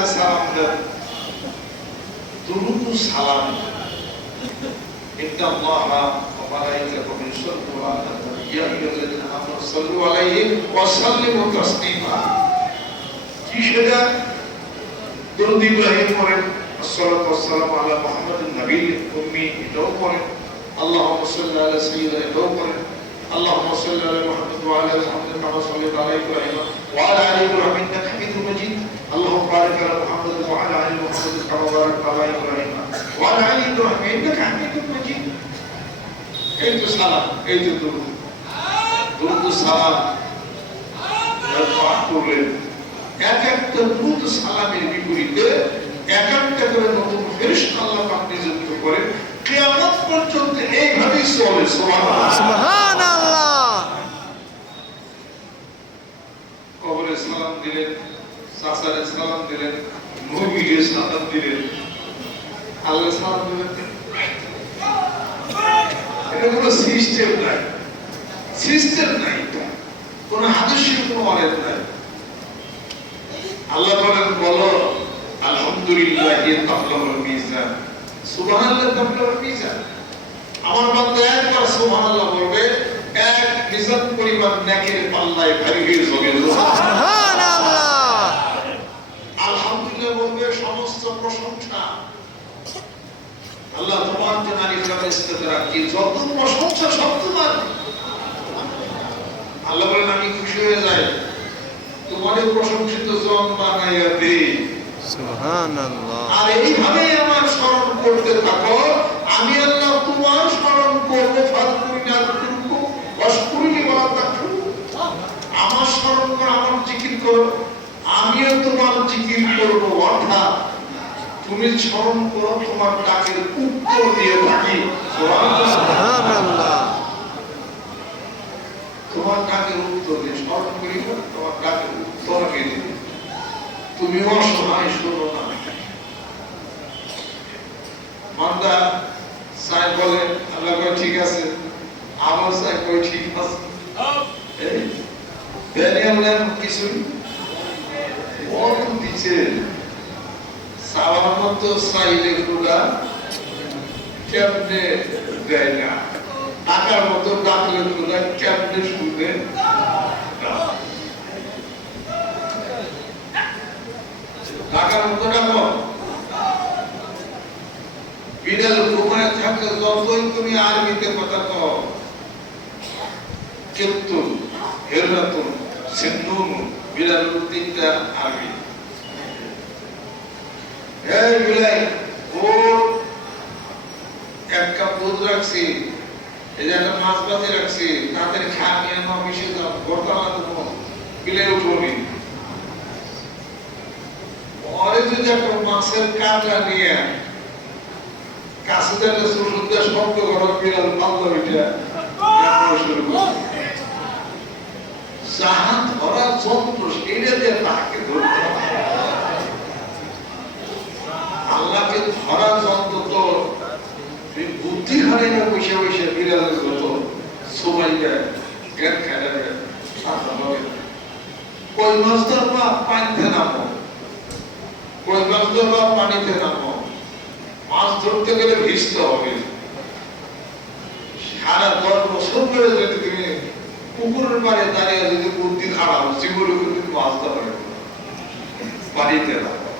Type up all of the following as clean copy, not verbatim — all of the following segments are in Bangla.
জানাজা সালাম দেন, দুরূদ ও সালাম, ইন্নাল্লাহা ওয়া মালাইকাতুহু ইউসাল্লুনা আলা নবী ইয়া আইয়ুহাল্লাযীনা আমানু সাল্লু আলাইহি ওয়া সাল্লিমু তাসলিমা। কি সেটা? দুরূদ ইব্রাহিম পড়েন, আসসালাতু ওয়াসসালামু আলা মুহাম্মাদিন নবিয়্যিল উম্মি, এটাও পড়েন। আল্লাহুম্মা সাল্লি আলা সাইয়্যিদিনা, এটাও পড়েন। আল্লাহুম্মা সাল্লি আলা মুহাম্মাদ ওয়া আলা আলি মুহাম্মাদ কামা সাল্লাইতা আলা ইব্রাহিম ওয়া আলা আলি ইব্রাহিম ইন্নাকা হামিদুম মাজিদ। আল্লাহুম্মা বারিক আলা মুহাম্মাদ ওয়া আলা আলি মুহাম্মাদ কামা বারাকতা আলা ইব্রাহিম ওয়া আলা আলি ইব্রাহিম ইন্নাকা হামিদুম মাজিদ। এই তো সালাম, এই তো দুরূদ। দুরূদ ও সালাম পাঠ করলেন। এক একটা দুরূদ সালামের বিপরীতে এক একটা করে নতুন ফেরেশতা আল্লাহ পাক নিযুক্ত করেন। কিয়ামত পর্যন্ত এইভাবেই চলে। সুবহানাল্লাহ, সুবহানাল্লাহ। কবরে সালাম দিলেন, চাচারে সালাম দিলেন, নবীকে সালাম দিলেন, আল্লাহ সালাম দিলেন। এটা কোনো সিস্টেম নাই, সিস্টেম নাই, কোনো হাদিসের কোনো অনেক নাই। আল্লাহ বলেন, বলো আলহামদুলিল্লাহ তাকলামুল মিজান, সুবহানাল্লাহ তাকলামুল মিজান। আমার বান্দা একবার সুবহানাল্লাহ বলবে, এক মিজান পরিমাণ নেকির পাল্লায় ভারী হয়ে যাবে। সুবহানাল্লাহ। আলহামদুলিল্লাহ বলবে, সমস্ত প্রশংসা আল্লাহ তোমার জন্য আলিফলাম ইস্তেগফার রাখি, যত প্রশংসা সব তোমার। আল্লাহ বলেন, আমি খুশি হয়ে যাই, তোমারই প্রশংসিত জন বানাইয়া দেই। সুবহানাল্লাহ। আর এইভাবে আমার স্মরণ করতে থাকো, আমি আল্লাহ তোমার স্মরণ করব। ফাযকুরনি আযকুরকুম ওয়াশকুরনি ওয়ালা তাকফুরুন। আমার স্মরণ করো, আমার জিকির করো, আমিও তোমার জিকির করব। অর্থাৎ তুমি স্মরণ করো, তোমার ডাকের উত্তর দিয়ে থাকি। সুবহানাল্লাহ। তোমার ডাকের উত্তর দিয়ে স্মরণ করি, তোমার ডাকের উত্তর আমি দিই। তুমি অসহায়, শোনো না। মান্দা সাই বলে, আল্লাহ কয় ঠিক আছে, আমার সাই কয় ঠিক আছে। কিছুই দিচ্ছে সালার মতো চাইলে খোলা কেমনে দেয় না, টাকার মতো ডাকলে খোলা কেমনে শুনে। টাকার মতো ডাকো, বিড়াল ঘুমায় থাকলে যতই তুমি আরবিতে কথা কও, কিন্তু হেরাতুন সিন্ধুন বিড়ালের তিনটা আরবি। এই বিলাই, ওর এক কাপ দুধ রাখছি, এই যে একটা মাছ ভাজি রাখছি, তাদের খা নিয়ে অফিসে যাও, বর্তমান দেবো, বিলাই উঠবনি। পরে যদি একটা মাছের কাঁটা নিয়ে কাছে যাতে সুরুদ্দা শব্দ করো, বিড়াল পাল্লা উঠে শুরু করে। যাহা ধরা যন্ত্র সেটা দিয়ে তাকে ধরতে হবে। আল্লাহকে ধরা যন্ত্র তো বুদ্ধি হারে না, বসে বসে বিড়ালের মতো সবাই গ্যাস খেলাবে। কই মাছ ধরবা পানিতে নামো, কই মাছ ধরবা পানিতে নামো। মাছ ধরতে গেলে ভিজতে হবে। সারা 10 বছর ধরে যদি তুমি পুকুরের পাড়ে দাঁড়িয়ে যদি বুদ্ধি খারাপ, জীবনে কিন্তু মাছ ধরা পানিতে নামো।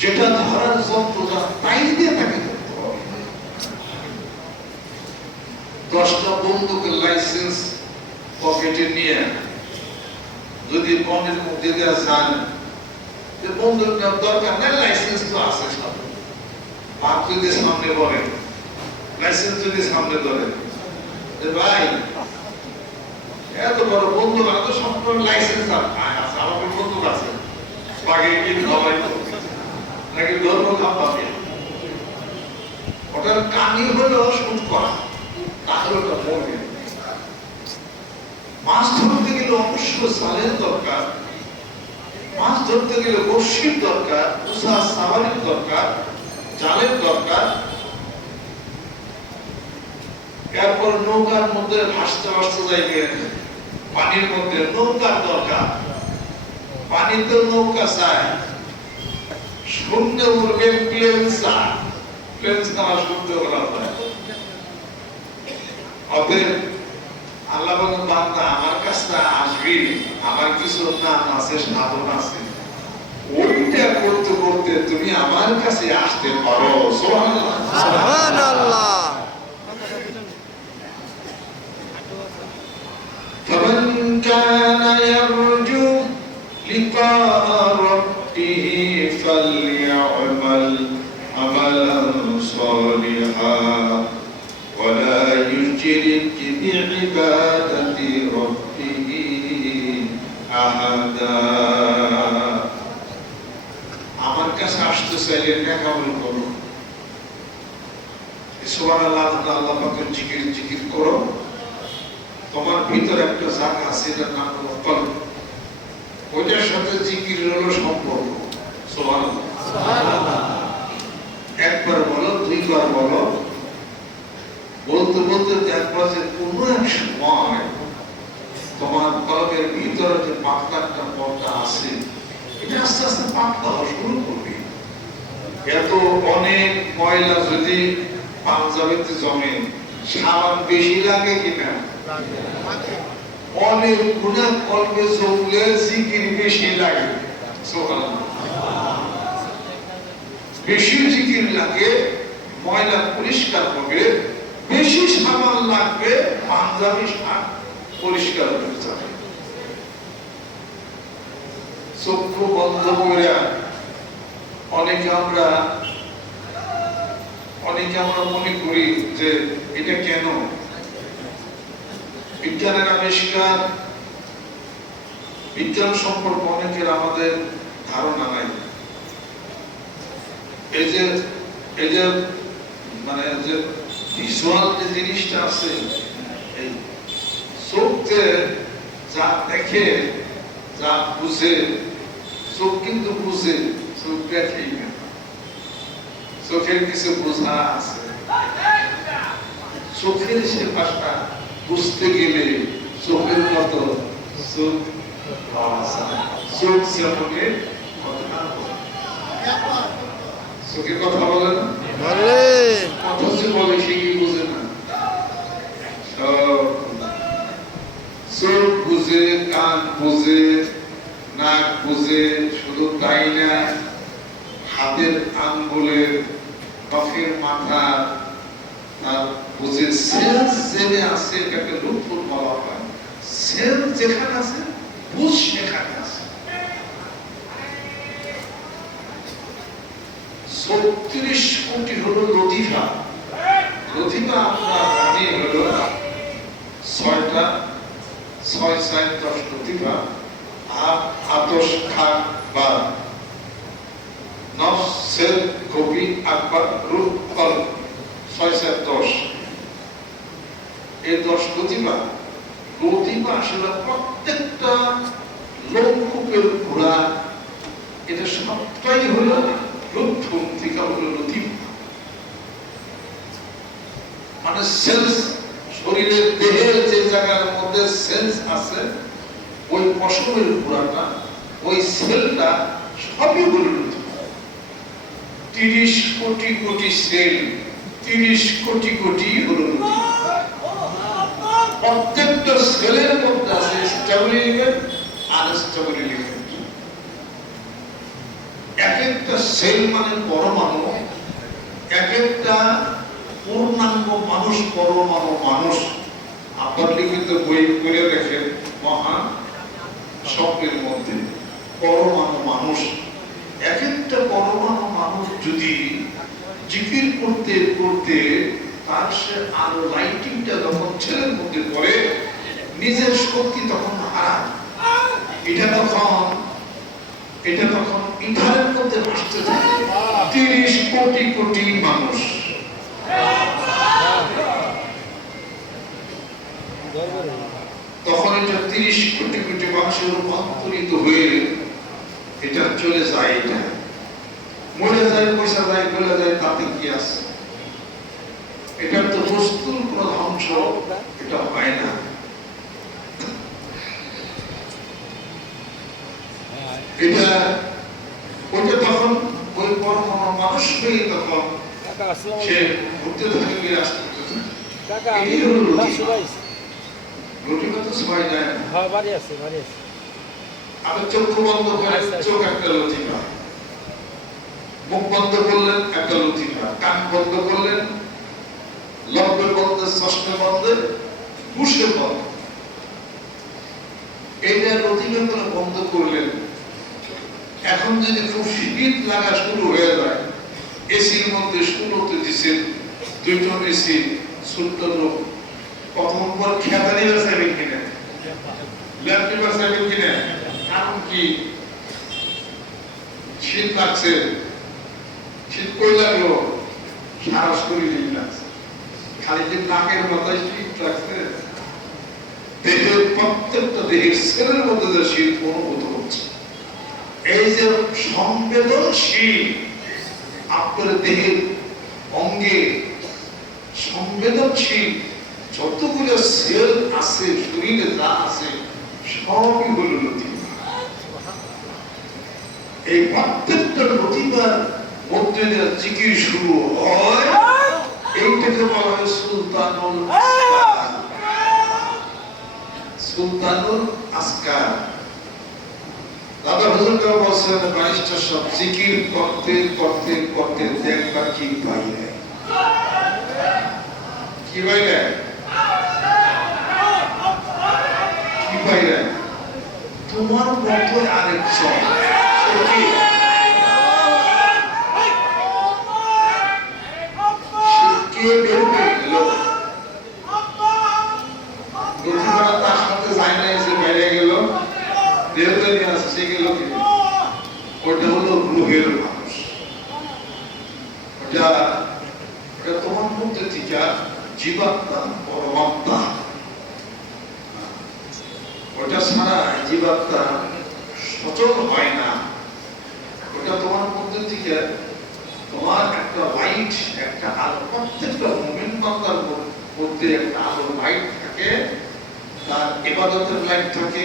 যেটা ধরার যন্ত্র তাই দিয়ে তাকে ধরতে হবে। 10টা বন্দুকের লাইসেন্স পকেটে নিয়ে যদি বনের মধ্যে দেওয়া যান, বন্দুকটা দরকার নেই, লাইসেন্স তো আছে সাথে। বাপ যদি সামনে বলে, লাইসেন্স যদি সামনে ধরে, ভাই এত বড় বন্দুক আছে, সম্পূর্ণ লাইসেন্স আছে, আমাদের বন্দুক আছে, বাঘে কি খাওয়াই নাকি ধর্ম খাওয়াবে, ওটার কানি হলো শুট করা, তাহলে ওটা মরবে। মাছ ধরতে গেলে অবশ্যই জালের দরকার, মাছ ধরতে গেলে বড়শির দরকার, উষা সাবারির দরকার, জালের দরকার। এরপর নৌকার মধ্যে ভাসতে ভাসতে যাইবে, পানির মধ্যে নৌকার দরকার। পানিতে নৌকা চায়, শূন্য উড়বে প্লেন চায়, প্লেন ছাড়া শূন্য করা যায়। অতএব আল্লাহ বলেন বান্দা আমার কাছে আসবি, আমার কিছু নাম আছে, সাধন আছে, ওইটা করতে করতে তুমি আমার কাছে আসতে পারো। সুবহানাল্লাহ। সুবহানাল্লাহ। فمن كان يرجو لقاء ربه فليعمل عملا صالحا ولا يشرك بعبادة ربه أحدا। আমার কাছে আসতে চাইলে নেকামল করো, সুবহানাল্লাহ, আল্লাহ পাকের জিকির করো। তোমার ভিতরে একটা জায়গা আছে, এটার নাম হলো কলব, ওইটার সাথে জিকিরের হলো সম্পর্ক। সুবহানাল্লাহ। একবার বলো, দুইবার বলো, বলতে বলতে দেখবা যে কোনো এক সময় তোমার কলবের ভিতরে যে পাতলা পর্দা আছে, এটা আস্তে আস্তে পাতলা হওয়া শুরু করবে। এত অনেক ময়লা যদি পাঞ্জাবিতে জমে, সাবান বেশি লাগে কিনা? অনেক গুনাহ কলবে জমলে জিকির বেশি লাগে। সুবহানাল্লাহ। বেশি জিকির লাগে, ময়লা পরিষ্কার হবে, বেশি সাবান লাগবে, পাঞ্জাবি শাক পরিষ্কার হয়ে যাবে। চক্ষু বন্ধ করে অনেকে আমরা মনে করি যে এটা কেন? বিজ্ঞানের আবিষ্কার, বিজ্ঞান সম্পর্কে অনেকের আমাদের ধারণা নাই। এই যে মানে যে ভিজুয়াল যে জিনিসটা আছে, এই চোখে যা দেখে, যা বুঝে, চোখ কিন্তু বুঝে, চোখ দেখেই না, চোখের কিছু বোঝা আছে। চোখের সে ভাষা বুঝতে গেলে চোখের মতো চোখ যেমন চোখের কথা বলে না, অথচ বলে সে কি বুঝে না। চোখ বুঝে, কান বুঝে, নাক বুঝে, শুধু তাই না, হাতের আঙ্গুলের, নখের মাথা আর বুঝে সেন্স যেখানে আছে, এটাকে লুৎফুল বলা হয়। সেন্স যেখানে আছে, বুঝ সেখানে আছে। 36 কোটি হলো লতিফা। লতিফা আমরা জানি হলো 6টা, 6-10 লতিফা। আতশ খান বা নফসের কবি আকবর রূপ কল 6-10, এই 10 লতিফা। লতিফা আসলে প্রত্যেকটা লোককূপের ঘোড়া, এটা সবটাই হলো লুৎফুন থেকে হলো লতিফা। মানে সেন্স, শরীরের দেহের যে জায়গার মধ্যে সেন্স আছে, ওই পশমের ঘোড়াটা, ওই সেলটা সবই হলো লতিফা। 30 কোটি কোটি সেল, 30 কোটি কোটি হলো লতিফা। প্রত্যেকটা সেলের মধ্যে আছে স্টেবল এলিমেন্ট আর স্টেবল এলিমেন্ট। এক একটা সেল মানে পরমাণু, এক একটা পূর্ণাঙ্গ মানুষ, পরমাণু মানুষ। আপনার লিখিত বই করে দেখেন, মহান শব্দের মধ্যে পরমাণু মানুষ। এক একটা পরমাণু মানুষ যদি জিকির করতে করতে তার সে আলো লাইটিংটা যখন ছেলের মধ্যে পড়ে, নিজের শক্তি তখন হারায়। এটা তখন ইন্টারনেট মধ্যে ভাসতে থাকে 30 কোটি কোটি মানুষ। তখন এটা 30 কোটি কোটি মানুষের রূপান্তরিত হয়ে এটা চলে যায়, এটা মরে যায়, পয়সা যায়, গলে যায়, তাতে কি আছে? এটা তো বস্তুর কোন ধ্বংস এটা হয় না। এটা ওইটা তখন ওই পরমাণু মানুষ হয়ে তখন সে ঘুরতে থাকে গিয়ে আসতে এই হলো রুটি তো সবাই যায় না। আপনি চক্ষু বন্ধ করেন, চোখ একটা লতিফা, মুখ বন্ধ করলেন একটা লতিফা, কান বন্ধ করলেন, লব্বে বন্ধ, ষষ্ঠ বন্ধে, ঘুষে বন্ধ, এইটা লতিফা করে বন্ধ করলেন। এখন যদি খুব শীত লাগা শুরু হয়ে যায়, এসির মধ্যে শুরুতে দিচ্ছেন 2 টন এসি, ছোট্ট লোক প্রথম পর খেতানি বাঁচাবেন কিনা, ল্যাপটপ বাঁচাবেন কিনা, কারণ কি শীত লাগছে, শীত কই লাগলো, সারা শরীরেই লাগছে, খালি যে নাকের মাথায় শীত লাগছে, দেহের প্রত্যেকটা দেহের সেলের মধ্যে যে শীত অনুভূত হচ্ছে। এই যে সংবেদনশীল আপনার দেহের অঙ্গে সংবেদনশীল যতগুলো সেল আছে শরীরে যা আছে সবই হলো লতিফা। এই প্রত্যেকটা লতিফার মধ্যে যে জিকির শুরু হয়, এইটাকে বলা হয় সুলতানুল আসকার। সুলতানুল আসকার। দাদা হুজুর কেউ বলছেন ব্যারিস্টার সব জিকির করতে করতে করতে দেখবা কি পাইলে, কি পাইলে, কি পাইলে, তোমার মতো আরেকজন কে বের হয়ে গেল, লতিফাটা তার সাথে যায় না, এসে বাইরে গেল, দেহটা নিয়ে আসছে গেল, ওটা হলো রুহের মানুষ। ওটা তোমার মধ্যে থেকে জীবাত্মা পরমাত্মা, ওটা ছাড়া জীবাত্মা সচল হয় না। ওটা তোমার মধ্যে থেকে তোমার একটা লাইট, একটা আলো, প্রত্যেকটা মুমিন বান্দার মধ্যে একটা আলো লাইট থাকে, তার ইবাদতের লাইট থাকে,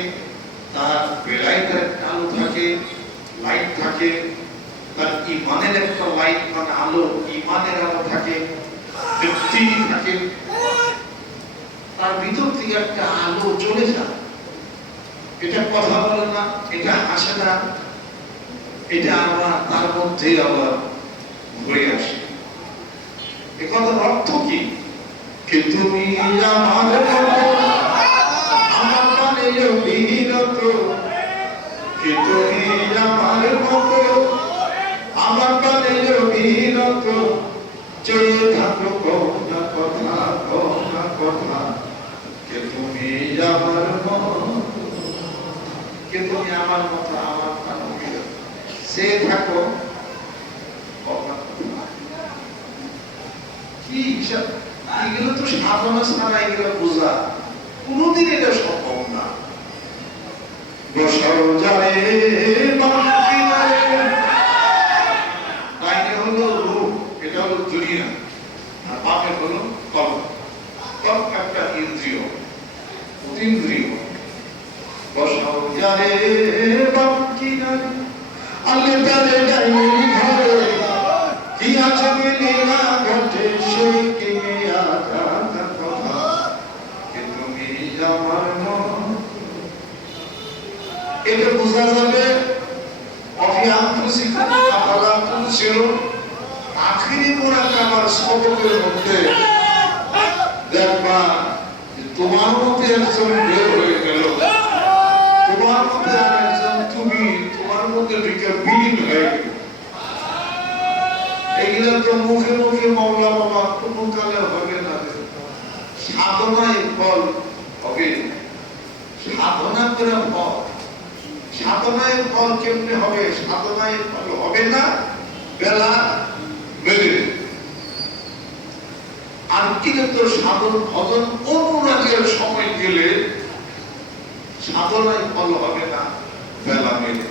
তার বেলায়েতের একটা আলো থাকে, লাইট থাকে, তার ঈমানের একটা লাইট মানে আলো, ঈমানের আলো থাকে, ব্যক্তি থাকে, তার ভিতর থেকে একটা আলো চলে যায়। এটা কথা বলে না, এটা হাসে না, এটা আবার তার মধ্যে আবার ঘুরে আসে। এ কথার অর্থ কি? কে তুমি আমার মানে বিরত, কে তুমি আমার মতো আমার মানে বিরত, চলে থাকো কথা কথা কথা কথা, কে তুমি আমার মতো, কে তুমি আমার মতো আমার মানে বিরত, সে থাকো কি হিসাব। এগুলো তো সাধনা ছাড়া এগুলো বোঝা কোনদিন এটা সম্ভব না। বসাও যারে ডাইনে হলো রূপ, এটা হলো দুনিয়া, আর বামে হলো কল্প। কল্প একটা ইন্দ্রিয়, অতীন্দ্রিয়। বসাও যারে বাম কিনারে আল্লে তারে ডাইনে ঘরে, কি আছে লীলা ঘটে সেই কিনে আঘাত কথা, কে তুমি আমার মন। এটা বোঝা যাবে আখিরি মুরাকাবার সবকের মধ্যে দেখবা তোমার মধ্যে একজন বের হয়ে গেল, তোমার মধ্যে আরেকজন তুমি, তোমার মধ্যে বিলীন হয়ে গেল। এগুলো তো মুখে মুখে মাওলা বাবা কোনো কালে হবে না, সাধনায় ফল হবে, সাধনা করে ফল। সাধনায় ফল কেমনে হবে? সাধনায় ফল হবে না বেলা বেড়ে। আর কিন্তু সাধন ভজন অনুরাগের সময় গেলে সাধনায় ফল হবে না বেলা বেড়ে।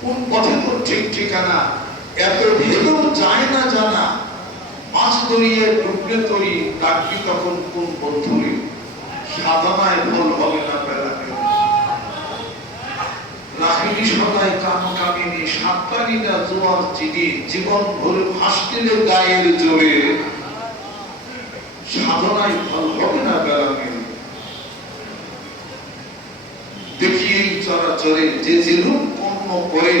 কোন পথে তো ঠিক ঠিকানা এত ভেবেও যায় না জানা, মাছ ধরিয়ে ডুবলে তরি ডাকবি তখন কোন বন্ধুরে, সাধনায় ফল হবে না বেলা বেড়ে। রাহিনী সদায় কাম কামিনী সাতকানিনা জোয়ার চিনি জীবন ভরে ভাসতিলে গায়ের জোরে সাধনায় ফল হবে না বেড়াবে দেখি এই চরাচরে যে যেরূপ কর্ম করে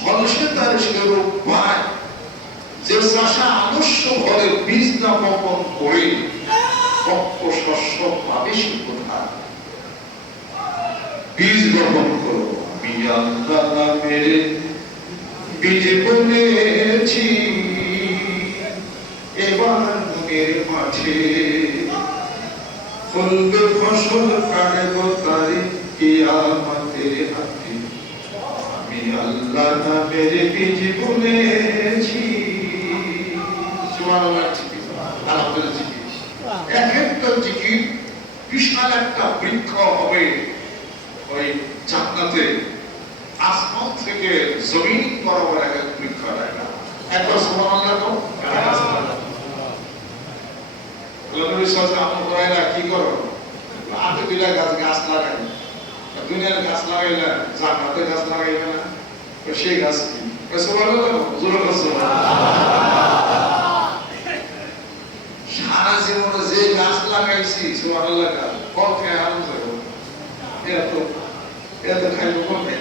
ফল সে তার সেরূপ পায় যে চাষা আদর্শ ফলে বীজ না বপন করে পক্ষ শস্য পাবে সে কোথায় বীজ বপন করো আমি আল্লাহ নামের বীজ বুনেছি এবার মনের মাঠে ফলবে ফসল কাটব তারে কিয়ামতের হাতে আমি আল্লাহ নামের বীজ বুনেছি সুবহানাল্লাহ আলহামদুলিল্লাহ এক একটা জিকির বিশাল একটা বৃক্ষ হবে ওই জান্নাতে আসমান থেকে জমিন বরাবর এক বৃক্ষ দেখা একবার সুবহানাল্লাহ তো নবী সাল্লাল্লাহু আলাইহি ওয়াসাল্লাম কি করো আটে দিলা গাছ লাগাই দুনিয়ার গাছ লাগাইলা জান্নাতে গাছ লাগাইলা না সেই গাছ কি সুবহানাল্লাহ হুজুর সারা জীবনে যে গাছ লাগাইছি সুবহানাল্লাহ কল খেয়ে আনন্দ এত খাইব কোথায়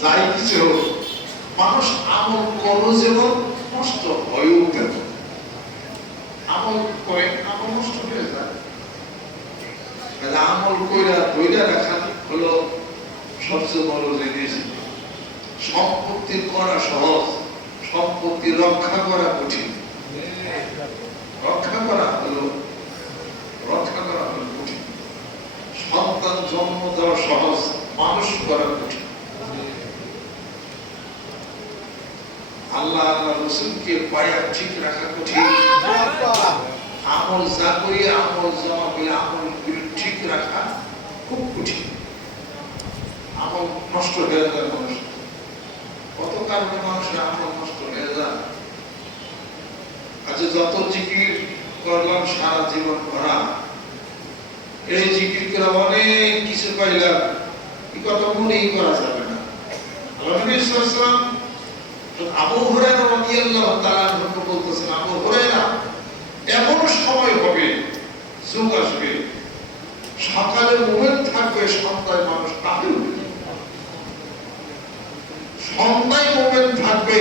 যাই কিছু মানুষ আমল করো যেমন নষ্ট হয়েও গেল আমল করে আমল নষ্ট হয়ে যায় আমল কইরা ধৈর্য রাখা হলো সবচেয়ে বড় জিনিস সম্পত্তি করা সহজ সম্পত্তি রক্ষা করা কঠিন রক্ষা করা হলো কঠিন সন্তান জন্ম দেওয়া সহজ মানুষ করা কঠিন আল্লাহ রসুলকে পায়া ঠিক রাখা কঠিন আমল যা করি আমল জমা করি আমল ঠিক রাখা খুব কঠিন আমল নষ্ট হয়ে যায় মানুষ কত কারণে মানুষের আমল নষ্ট হয়ে যায় আজ যত জিকির করলাম সারা জীবন ভরা এই জিকির করে অনেক কিছু পাইলাম এই কথা মনেই করা যাবে না নবী সাল্লাল্লাহু আলাইহি ওয়াসাল্লাম আবু হুরায়রা রাদিয়াল্লাহু তাআলা আনহু বলতেছেন আবু হুরায়রা এমন সময় হবে যুগ আসবে সকালে মুমিন থাকবে সন্ধ্যায় মানুষ কাফির হবে সন্ধ্যায় মুমিন থাকবে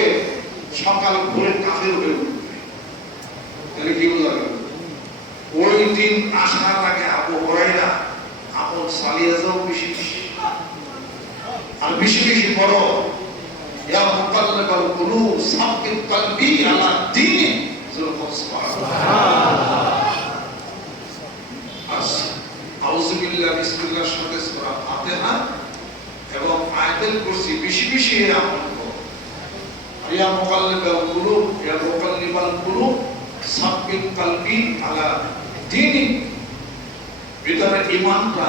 সকাল ভোরে কাফির হয়ে উঠবে তাহলে কি বোঝা গেল ওই দিন আসার আগে আবু হুরায়রা আমল চালিয়ে যাও বেশি বেশি আর বেশি বেশি পড়ো ইয়া মুকাল্লিবাল কুলুব সাব্বিত কলবি আলা দীনি আউযু বিল্লাহি বিসমিল্লাহির সাথে সূরা ফাতিহা এবং আয়াতুল কুরসি বেশি বেশি আমল করো ইয়া মুকাল্লিবাল কুলুব সাব্বিত কলবি আলা দীনি ভিতরে ঈমানটা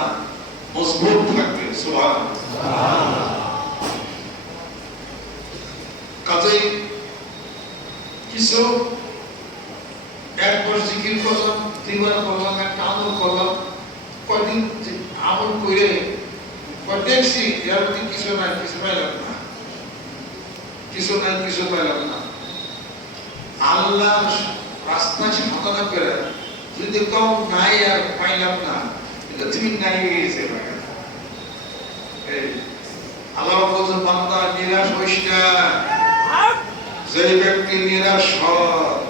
মজবুত থাকবে সুবহানাল্লাহ কাজেই কিছু একবার জিকির করলাম তিনবার করলাম একটা আমল করলাম কয়দিন আমল করে দেখছি এর মধ্যে কিছু নাই কিছু পাইলাম না কিছু পাইলাম না আল্লাহ রাস্তা সাধনা করে যদি কেউ নাই আর পাইলাম না এটা তুমি নাই হয়ে গেছে আল্লাহ বলছে বান্দা নিরাশ হইস না যে ব্যক্তি নিরাশ হয়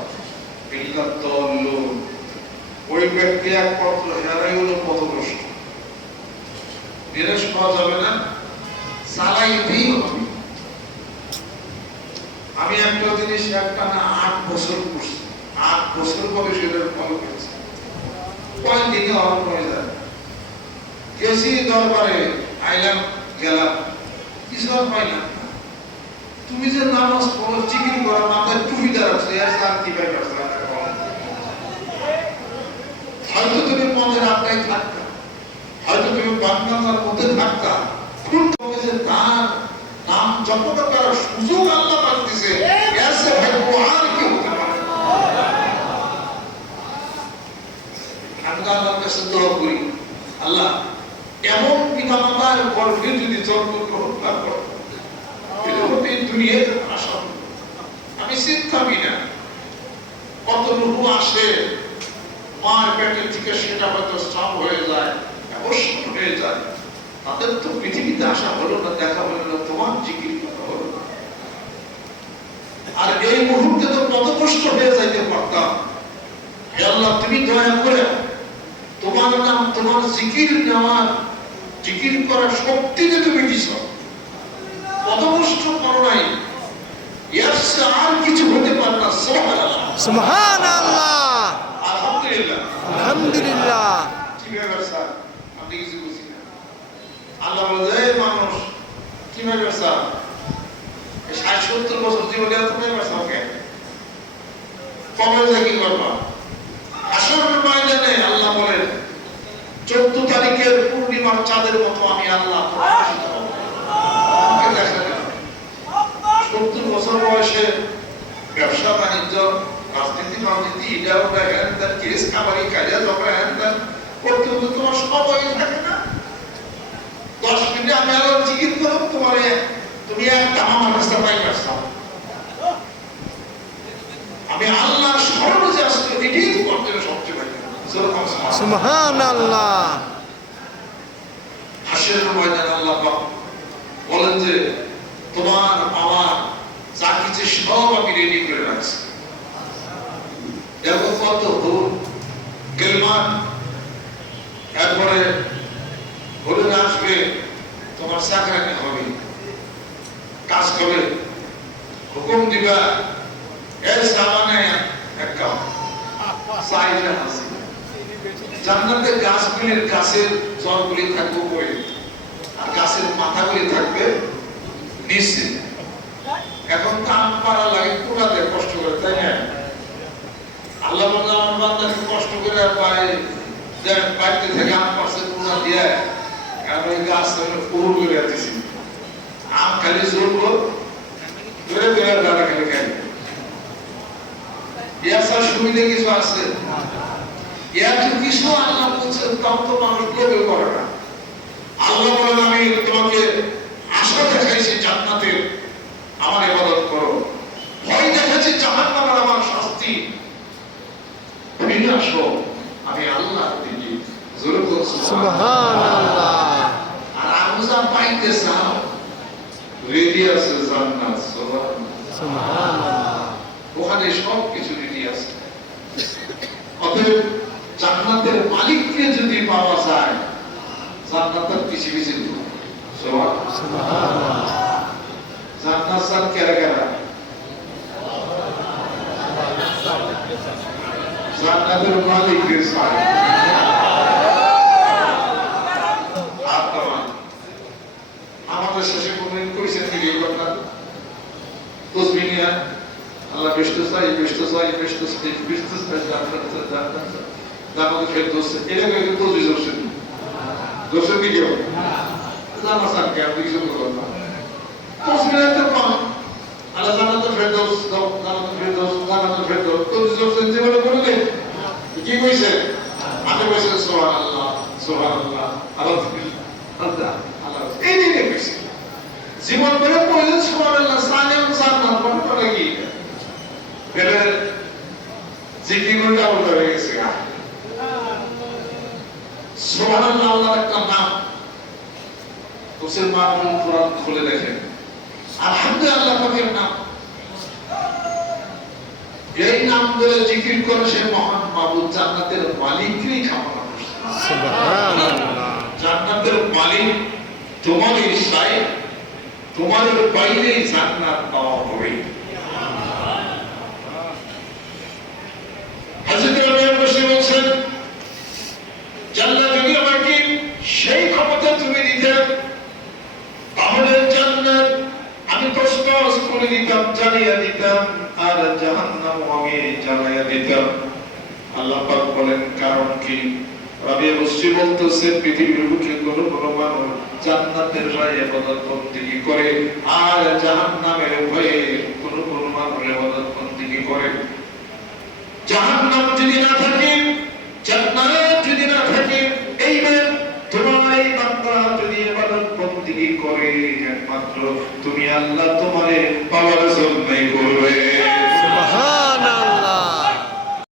ওই ব্যক্তি একমাত্র হেরাই হলো পথভ্রষ্ট নিরাশ হওয়া যাবে না চালাইতেই হবে আমি একটা জিনিস একটা না 8 বছর করছি 8 বছর পরে সেটার ফল পেয়েছি কয়েকদিনে হওয়ার হয়ে যায় গেছি দরবারে আইলাম গেলাম কিছু আর পাইলাম তুমি যে নামাজ পড়ো জিকির করো মাথায় টুপিটা রাখছো আর কি ব্যাপার হয়তো তুমি মনের আড্ডায় থাকতা হয়তো তুমি বান্দার মধ্যে থাকতা যে তার নাম জপ করার সুযোগ আল্লাহ পাচ্ছেন এসে ভাই আর কি হতে পারে আমি আল্লাহর কাছে দোয়া করি আল্লাহ এমন পিতামাতার তারপরে যদি জন্মগ্রহণ না করো এরকম এই দুনিয়াতে আসা আমি চিন্তামি না কত রূপ আসে মার পেটের থেকে সেটা হয়তো স্ট্রং হয়ে যায় অবশ্যই হয়ে যায় তাদের তো পৃথিবীতে আসা হলো না দেখা হলো না তোমার জিকির করা হলো না আর এই মুহূর্তে তো কত কষ্ট হয়ে যাইতে পারতাম হে আল্লাহ তুমি দয়া করে তোমার নাম তোমার জিকির নেওয়ার জিকির করার শক্তি যে তুমি দিছ কত কষ্ট করো নাই এর চেয়ে আর কিছু হতে পারে না সুবহানাল্লাহ আলহামদুলিল্লাহ আলহামদুলিল্লাহ কি ব্যাপার স্যার আপনি কিছু বুঝি না আল্লাহ বলে মানুষ কি ব্যাপার স্যার 60-70 বছর জীবনে এত ব্যাপার স্যার ওকে কবে কি করবা আসরের ময়দানে আল্লাহ বলেন 14 তারিখের পূর্ণিমার চাঁদের মতো আমি আল্লাহ প্রকাশিত হব আমাকে দেখা যাবে 70 বছর বয়সে ব্যবসা বাণিজ্য রাজনীতি রাজনীতি এটা ওটা হ্যান তার কেস কাবারি কাজে ঝগড়া হ্যান তার করতে হতে তোমার সময় থাকে না 10 মিনিটে আমি আরো জিজ্ঞেস করব তোমার তুমি একটা আমার কাছে পাই পারছো আমি আল্লাহ স্মরণ যে আসলে এটাই তো করতে সবচেয়ে ভালো সুবহানাল্লাহ হাসরের ময়দানে আল্লাহ পাক বলেন যে তোমার আমার যা কিছু সব আমি রেডি করে রাখছি দেখো কত ভুল কেলমান এরপরে বলে আসবে তোমার চাকরানি হবে কাজ করবে হুকুম দিবা এর সামানে একটা সাইডে আছে জান্নাতের গাছগুলির গাছের জলগুলি থাকবে উপরে আর গাছের মাথাগুলি থাকবে নিচে এখন তো আম পাড়া লাগে পুরাতে কষ্ট করে তাই না আল্লাহ বলে আমার বান্দাকে কষ্ট করে বাড়িতে থেকে আম পাড়ছে পুরা দিয়ে কারণ ওই গাছ পুরো করে দিয়েছি আম খালি চলবো ধরে ধরে দাঁড়া খালি খাই ইয়াসার সুবিধা কিছু আছে এত কিছু আল্লাহ বলছেন তাও তো মানুষ লোভে করে না আল্লাহ বলেন আমি তোমাকে আশা দেখাইছি জান্নাতের আমার ইবাদত করো ভয় দেখাচ্ছি জাহান্নামের আমার শাস্তি ফিরে আসো আমি আল্লাহর দিকে জোরে বলছি সুবহানাল্লাহ আর আমজা পাইতে চাও রেডি আছে জান্নাত সুবহানাল্লাহ ওখানে সব কিছু রেডি আছে অতএব জান্নাতের মালিককে যদি পাওয়া যায় জান্নাতের পিছে পিছে সুবহানাল্লাহ জান্নাত সার কেরা কেরা জান্নাতের মালিকের সাথে আমাদের শেষে কোনদিন কইছেন কি এই কথা তসবিনিয়া আল্লাহ বিষ্ণু চাই বিষ্ণু চাই বিষ্ণু চাই বিষ্ণু চাই জান্নাত জান্নাত জান্নাত ফেরদৌস এটা কই তসবি জোরছেন জোরছেন কি কেউ জানা স্যার কে আপনি কিছু বলবেন না তসবিনিয়া তো কম আল্লাহ জান্নাত ফেরদৌস দাও জান্নাত ফেরদৌস তসবি জোরছেন জীবনে বললে কি কইছে আমি কইছেন সুবহানাল্লাহ সুবহানাল্লাহ আল্লাহ আল্লাহ এই দিনে কইছে জীবন করে কইলেন সুবহানাল্লাহ সালেম জান্নাত বলতে কি পেলে জিকির উল্টা উল্টা হয়ে গেছে সুবহানাল্লাহ আল্লাহর একটা নাম মুসলমান কোরআন খুলে দেখেন আলহামদুলিল্লাহ পাকের নাম এই নাম ধরে জিকির করে সে মহান মাবুদ জান্নাতের মালিকই কামনা করছে সুবহানাল্লাহ জান্নাতের মালিক তোমার ইচ্ছায় তোমার বাইরে জান্নাত পাওয়া হবে হযরত আলী বসে বলছেন জান্নাত যদি আমাকে সেই ক্ষমতা তুমি দিতে তাহলে জান্নাত আমি তসতস করে দিতাম জানিয়ে দিতাম আর জাহান্নাম আমি জানিয়ে দিতাম আল্লাহ পাক বলেন কারণ কি রাবিয়া বসরি বলতেছে পৃথিবীর বুকে কোন মানুষ জান্নাতের রায়ে ইবাদত বন্দেগী করে আর জাহান্নামের ভয়ে কোন মানুষ ইবাদত বন্দেগী করে জাহান্নাম যদি না থাকে জান্নাত যদি না থাকে এইবার তোমার এই বান্দা যদি ইবাদত বন্দেগী করে একমাত্র তুমি আল্লাহ তোমারে পাওয়ার জন্যই করবে। সুবহানাল্লাহ।